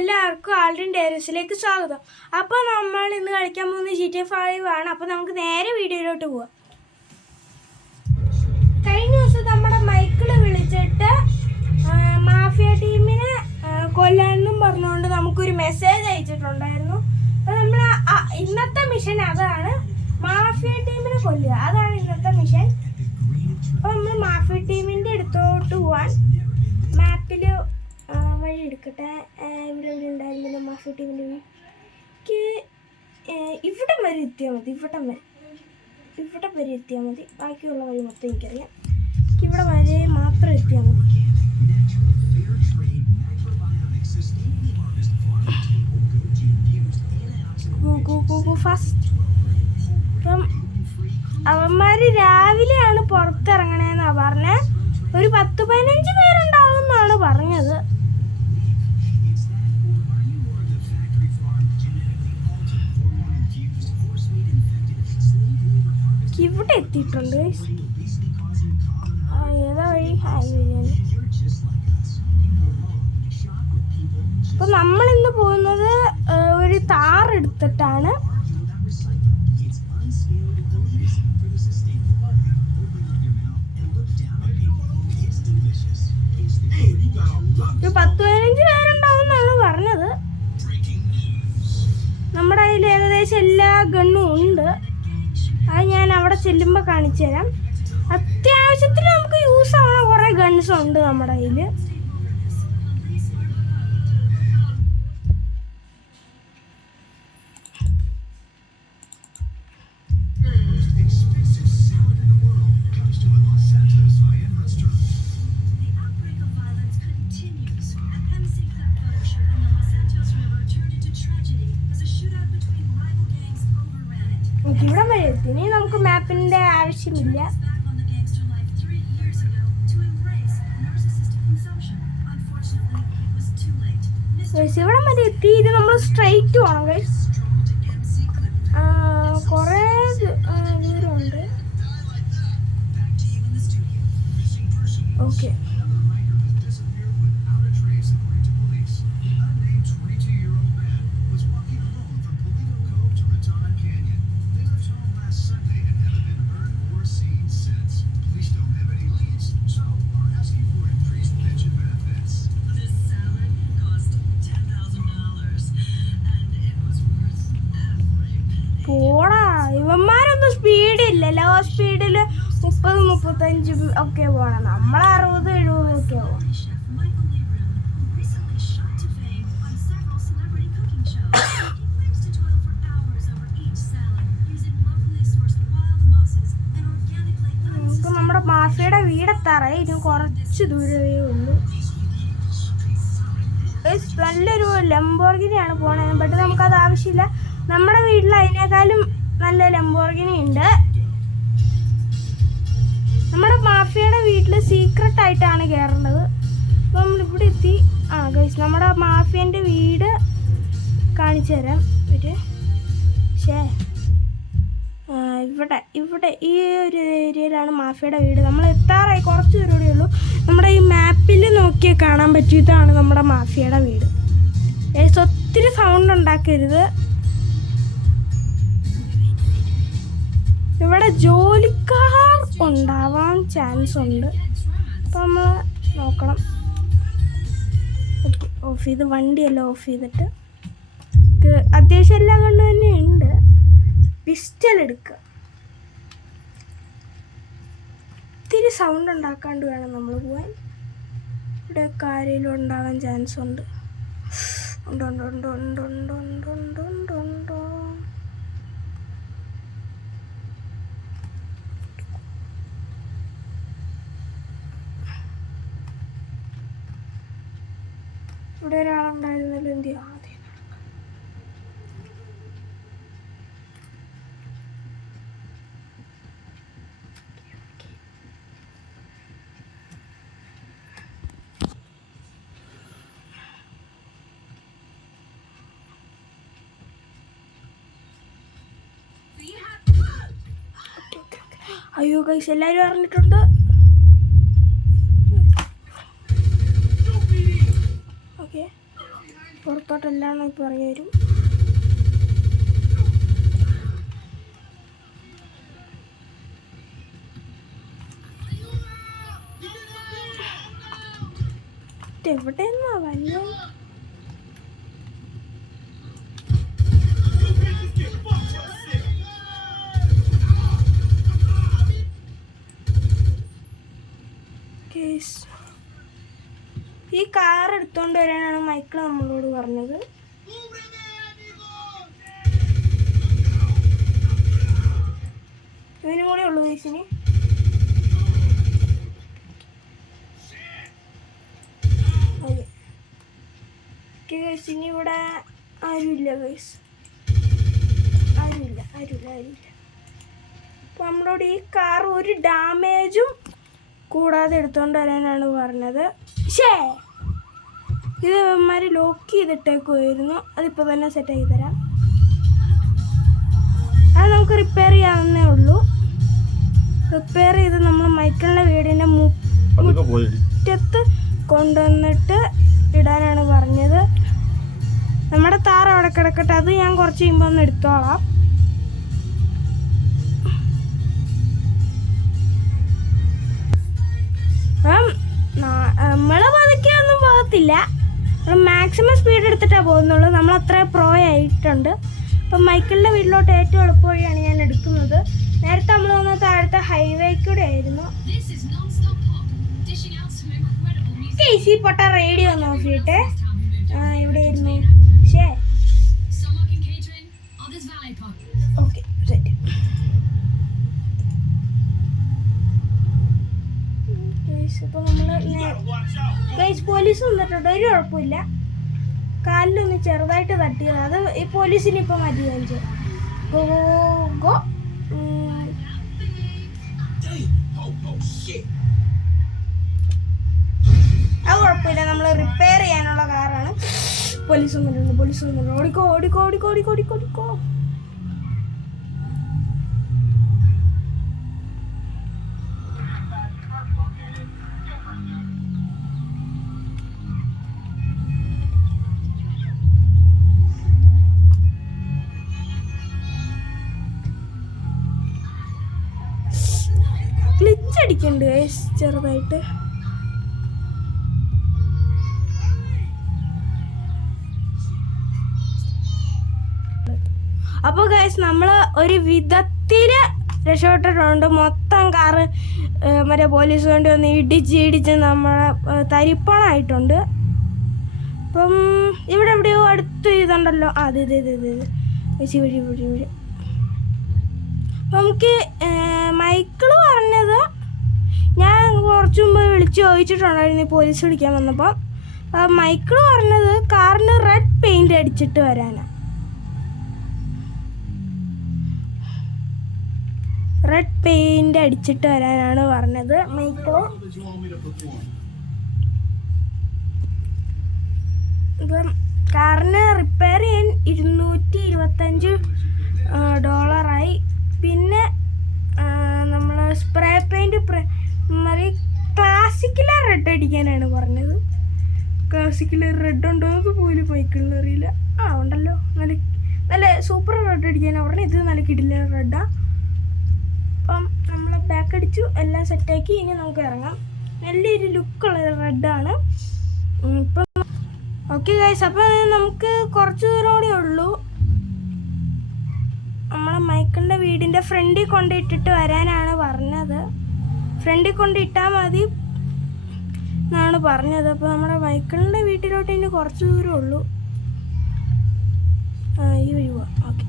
എല്ലാവർക്കും ആൽഡിൻ ഡെയറീസിലേക്ക് സ്വാഗതം. അപ്പോൾ നമ്മൾ ഇന്ന് കളിക്കാൻ പോകുന്ന GTA 5 ആണ്. അപ്പോൾ നമുക്ക് നേരെ വീഡിയോയിലോട്ട് പോവാം. കഴിഞ്ഞ ദിവസം നമ്മുടെ മൈക്കിൾ വിളിച്ചിട്ട് മാഫിയ ടീമിനെ കൊല്ലാനും പറഞ്ഞുകൊണ്ട് നമുക്കൊരു മെസ്സേജ് അയച്ചിട്ടുണ്ടായിരുന്നു. അപ്പോൾ നമ്മൾ ഇന്നത്തെ മിഷൻ അതാണ്, മാഫിയ ടീമിനെ കൊല്ലുക. അതാണ് ഇന്നത്തെ മിഷൻ. അപ്പോൾ നമ്മൾ മാഫിയ ടീമിൻ്റെ അടുത്തോട്ട് പോവാൻ മാപ്പിൽ വഴി എടുക്കട്ടെ. ഇവിടെ ഉണ്ടായിരുന്നില്ല മാഫിയ ടീമിൻ്റെ ഇവിടം വരെ എത്തിയാൽ മതി. ഇവിടെ വരെ എത്തിയാൽ മതി. ബാക്കിയുള്ള വഴി മൊത്തം എനിക്കറിയാം. ഇവിടെ വരെ മാത്രം എത്തിയാൽ മതി. ഫസ്റ്റ് ഇപ്പം അവന്മാർ രാവിലെയാണ് പുറത്തിറങ്ങണേന്നാണ് പറഞ്ഞത്. ഒരു 10-15 പേരുണ്ടാവും എന്നാണ് പറഞ്ഞത്. ഇവിടെ എത്തിയിട്ടുണ്ട്. ഏതാ വഴി? അപ്പൊ നമ്മളിന്ന് പോകുന്നത് ഒരു താർ എടുത്തിട്ടാണ്. ഒരു 10-15 പേരുണ്ടാവും എന്നാണ് പറഞ്ഞത്. നമ്മുടെ കയ്യിൽ ഏകദേശം എല്ലാ ഗണ്ണും ഉണ്ട്. അത് ഞാൻ അവിടെ ചെല്ലുമ്പോൾ കാണിച്ചു തരാം. അത്യാവശ്യത്തിന് നമുക്ക് യൂസ് ആവുന്ന കുറേ ഗൺസ് ഉണ്ട് നമ്മുടെ കയ്യിൽ. ഇവിടെ വരെ എത്തി. ഇനി നമുക്ക് മാപ്പിൻ്റെ ആവശ്യമില്ല. ഇവിടെ വരെ എത്തി. ഇത് നമ്മൾ സ്ട്രൈറ്റ് പോകണം ഗൈസ്. കുറേ ദൂരമുണ്ട്. ഓക്കെ, പോടാ. ഇവന്മാരൊന്നും സ്പീഡില്ല. ലോ സ്പീഡിൽ 30-35 ഒക്കെ പോകണം. നമ്മൾ 60-70 ഒക്കെ ആവും. നമുക്ക് നമ്മുടെ മാഫിയുടെ വീടെത്താറായി. ഇനി കുറച്ച് ദൂരമേ ഉള്ളൂ. നല്ലൊരു ലംബോർഗിനിയാണ് പോണത്. ബട്ട് നമുക്കത് ആവശ്യമില്ല. നമ്മുടെ വീട്ടിൽ അതിനേക്കാളും നല്ല ലംബോർഗിനി ഉണ്ട്. നമ്മുടെ മാഫിയയുടെ വീട്ടിൽ സീക്രട്ട് ആയിട്ടാണ് കയറേണ്ടത്. അപ്പോൾ നമ്മളിവിടെ എത്തി. ഗൈസ്, നമ്മുടെ മാഫിയൻ്റെ വീട് കാണിച്ചു തരാം. ഇവിടെ ഈ ഒരു ഏരിയയിലാണ് മാഫിയയുടെ വീട്. നമ്മൾ എത്താറായി. കുറച്ച് ദൂരമേ ഉള്ളൂ. നമ്മുടെ ഈ മാപ്പിൽ നോക്കിയാൽ കാണാൻ പറ്റിയതാണ് നമ്മുടെ മാഫിയയുടെ വീട്. ഒത്തിരി സൗണ്ട് ഉണ്ടാക്കരുത്. ഇവിടെ ജോലിക്കാർ ഉണ്ടാവാൻ ചാൻസ് ഉണ്ട്. അപ്പോൾ നമ്മൾ നോക്കണം. ഓക്കെ, ഓഫ് ചെയ്ത് വണ്ടിയെല്ലാം ഓഫ് ചെയ്തിട്ട് അത്യാവശ്യം എല്ലാ കണ്ണു തന്നെ ഉണ്ട്. പിസ്റ്റൽ എടുക്കുക. ഇത്തിരി സൗണ്ട് ഉണ്ടാക്കാണ്ട് വേണം നമ്മൾ പോകാൻ. ഇവിടെ ആരെങ്കിലും ഉണ്ടാകാൻ ചാൻസ് ഉണ്ട്. ഇവിടെ ഒരാളുണ്ടായിരുന്നല്ലോ. എന്ത് ചെയ്യാം? അയ്യോ ഗൈസ്, എല്ലാവരും അറിഞ്ഞിട്ടുണ്ട്. ഓക്കെ, പുറത്തോട്ടെല്ലാം ഇപ്പോൾ ഇറങ്ങി വരും. എവിടെയെന്നാ വല്ല ഈ കാർ എടുത്തോണ്ട് വരാനാണ് മൈക്കിൾ നമ്മളോട് പറഞ്ഞത്. ഇതിനും കൂടെ ഉള്ളു കേസിന്. കേസിന് ഇവിടെ ആരുമില്ല കേസ്, ആരുമില്ല. അപ്പം നമ്മളോട് ഈ കാർ ഒരു ഡാമേജും കൂടാതെ എടുത്തോണ്ട് വരാനാണ് പറഞ്ഞത്. ഇത് ഇവന്മാർ ലോക്ക് ചെയ്തിട്ടേക്കുമായിരുന്നു. അതിപ്പോൾ തന്നെ സെറ്റാക്കി തരാം. അത് നമുക്ക് റിപ്പയർ ചെയ്യാവുന്നേ ഉള്ളൂ. റിപ്പയർ ചെയ്ത് നമ്മൾ മൈക്കിളിൻ്റെ വീടിൻ്റെ മുറ്റത്ത് കൊണ്ടുവന്നിട്ട് ഇടാനാണ് പറഞ്ഞത്. നമ്മുടെ താർ അവിടെ കിടക്കട്ടെ, അത് ഞാൻ കുറച്ച് കഴിയുമ്പോൾ ഒന്ന് എടുത്തോളാം. നമ്മൾ പതുക്കെയൊന്നും പോകത്തില്ല, നമ്മൾ മാക്സിമം സ്പീഡ് എടുത്തിട്ടാണ് പോകുന്നുള്ളൂ. നമ്മൾ അത്ര പ്രോ ആയിട്ടുണ്ട്. അപ്പം മൈക്കിളിൻ്റെ വീട്ടിലോട്ട് ഏറ്റവും എളുപ്പവഴിയാണ് ഞാൻ എടുക്കുന്നത്. നേരത്തെ നമ്മൾ വന്ന താഴത്തെ ഹൈവേ കൂടെ ആയിരുന്നു. ഈ പൊട്ട റേഡിയോ ഒന്ന് നോക്കിയിട്ട് എവിടെയായിരുന്നു? ഓക്കെ ശരി. ഇപ്പോൾ നമ്മൾ പോലീസ് വന്നിട്ടുണ്ട്, ഒരു കുഴപ്പമില്ല. കാലിലൊന്ന് ചെറുതായിട്ട് തട്ടിയത്, അത് ഈ പോലീസിന് ഇപ്പോൾ മാറ്റി കാണിച്ചു. ഗോ അത് കുഴപ്പമില്ല, നമ്മൾ റിപ്പയർ ചെയ്യാനുള്ള കാറാണ്. പോലീസ് വന്നിട്ടുണ്ട്. ഓടിക്കോ. ഗ്ലിച്ചടിക്കുന്നുണ്ട് ചെറുതായിട്ട്. അപ്പോൾ ഗൈസ് നമ്മൾ ഒരു വിധത്തിൽ രക്ഷപ്പെട്ടിട്ടുണ്ട്. മൊത്തം കാറ് മറ്റേ പോലീസ് വണ്ടി വന്ന് ഇടിച്ച് നമ്മളെ തരിപ്പണമായിട്ടുണ്ട്. അപ്പം ഇവിടെ എവിടെയോ അടുത്ത് ഇതുണ്ടല്ലോ, അതെ വഴി. നമുക്ക് മൈക്കിള് പറഞ്ഞത്, ഞാൻ കുറച്ച് മുമ്പ് വിളിച്ച് ചോദിച്ചിട്ടുണ്ടായിരുന്നു പോലീസ് വിളിക്കാൻ വന്നപ്പോൾ. മൈക്കിള് പറഞ്ഞത് കാറിന് റെഡ് പെയിന്റ് അടിച്ചിട്ട് വരാനാണ്. റെഡ് പെയിന്റ് അടിച്ചിട്ട് വരാനാണ് പറഞ്ഞത് മൈക്കിള്. ഇപ്പം കാറിന് റിപ്പയർ ചെയ്യാൻ $225 പിന്നെ നമ്മൾ സ്പ്രേ പെയിൻറ്റ് ക്ലാസിക്കിലെ റെഡ് അടിക്കാനാണ് പറഞ്ഞത്. ക്ലാസിക്കിലെ റെഡ് ഉണ്ടോ എന്ന് പോലും മൈക്കിളിന് അറിയില്ല. ഉണ്ടല്ലോ, നല്ല സൂപ്പർ റെഡ് അടിക്കാനാണ് പറഞ്ഞത്. ഇത് നല്ല കിടില റെഡാണ്. അപ്പം നമ്മൾ ബാക്ക് അടിച്ചു, എല്ലാം സെറ്റാക്കി. ഇനി നമുക്ക് ഇറങ്ങാം. നല്ലൊരു ലുക്കുള്ള റെഡാണ്. ഇപ്പം ഓക്കെ ഗൈസ്, അപ്പം നമുക്ക് കുറച്ച് ദൂരം കൂടി ഉള്ളൂ. നമ്മളെ മൈക്കിളിൻ്റെ വീടിൻ്റെ ഫ്രണ്ടിൽ കൊണ്ടിട്ടിട്ട് വരാനാണ് പറഞ്ഞത്. ഫ്രണ്ടിൽ കൊണ്ടിട്ടാൽ മതി എന്നാണ് പറഞ്ഞത്. അപ്പോൾ നമ്മുടെ മൈക്കിളിൻ്റെ വീട്ടിലോട്ട് ഇനി കുറച്ച് ദൂരം ഉള്ളൂ. ഈ വഴി പോവാം. ഓക്കെ,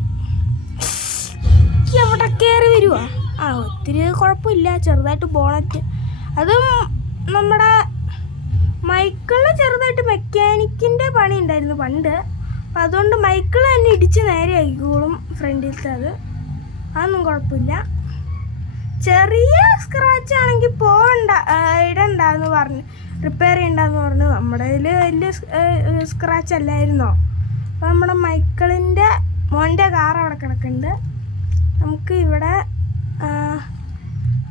എവിടെ കയറി വരുവാ? ഒത്തിരി കുഴപ്പമില്ല, ചെറുതായിട്ട് ബോണറ്റ്. അതും നമ്മുടെ മൈക്കിളിന് ചെറുതായിട്ട് മെക്കാനിക്കിൻ്റെ പണി ഉണ്ടായിരുന്നു പണ്ട്. അപ്പം അതുകൊണ്ട് മൈക്കിൾ തന്നെ ഇടിച്ച് നേരെ ആയിക്കോളും ഫ്രണ്ടിലത്തെ. അതൊന്നും കുഴപ്പമില്ല. ചെറിയ സ്ക്രാച്ച് ആണെങ്കിൽ ഇടണ്ടെന്ന് പറഞ്ഞ്, റിപ്പയർ ചെയ്യണ്ടെന്ന് പറഞ്ഞു. നമ്മുടെ കയ്യിൽ വലിയ സ്ക്രാച്ച് അല്ലായിരുന്നോ. അപ്പോൾ നമ്മുടെ മൈക്കിളിൻ്റെ മോൻ്റെ കാർ അവിടെ കിടക്കുന്നുണ്ട്. നമുക്ക് ഇവിടെ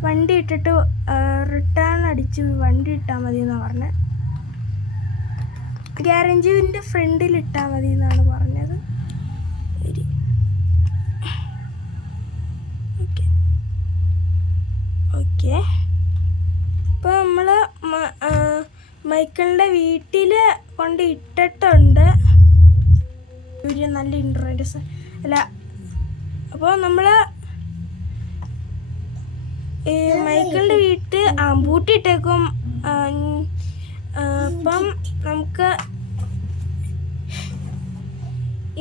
വണ്ടി ഇട്ടിട്ട് റിട്ടേൺ അടിച്ച് വണ്ടി ഇട്ടാൽ മതി എന്നാണ് പറഞ്ഞത്. ഗ്യാരേജിൻ്റെ ഫ്രണ്ടിൽ ഇട്ടാൽ മതി എന്നാണ് പറഞ്ഞത്. ഓക്കെ ഓക്കെ ഇപ്പോൾ നമ്മൾ മൈക്കിളിൻ്റെ വീട്ടിൽ കൊണ്ട് ഇട്ടിട്ടുണ്ട്. ഒരു നല്ല ഇൻട്രസ്റ്റ് അല്ല. അപ്പോൾ നമ്മൾ മൈക്കിളിൻ്റെ വീട്ടിൽ പൂട്ടിയിട്ടേക്കും. അപ്പം നമുക്ക്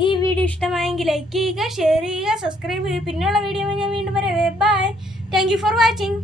ഈ വീഡിയോ ഇഷ്ടമായെങ്കിൽ ലൈക്ക് ചെയ്യുക, ഷെയർ ചെയ്യുക, സബ്സ്ക്രൈബ് ചെയ്യുക. പിന്നെയുള്ള വീഡിയോ ഞാൻ വീണ്ടും വരാം. Bye. Thank you for watching.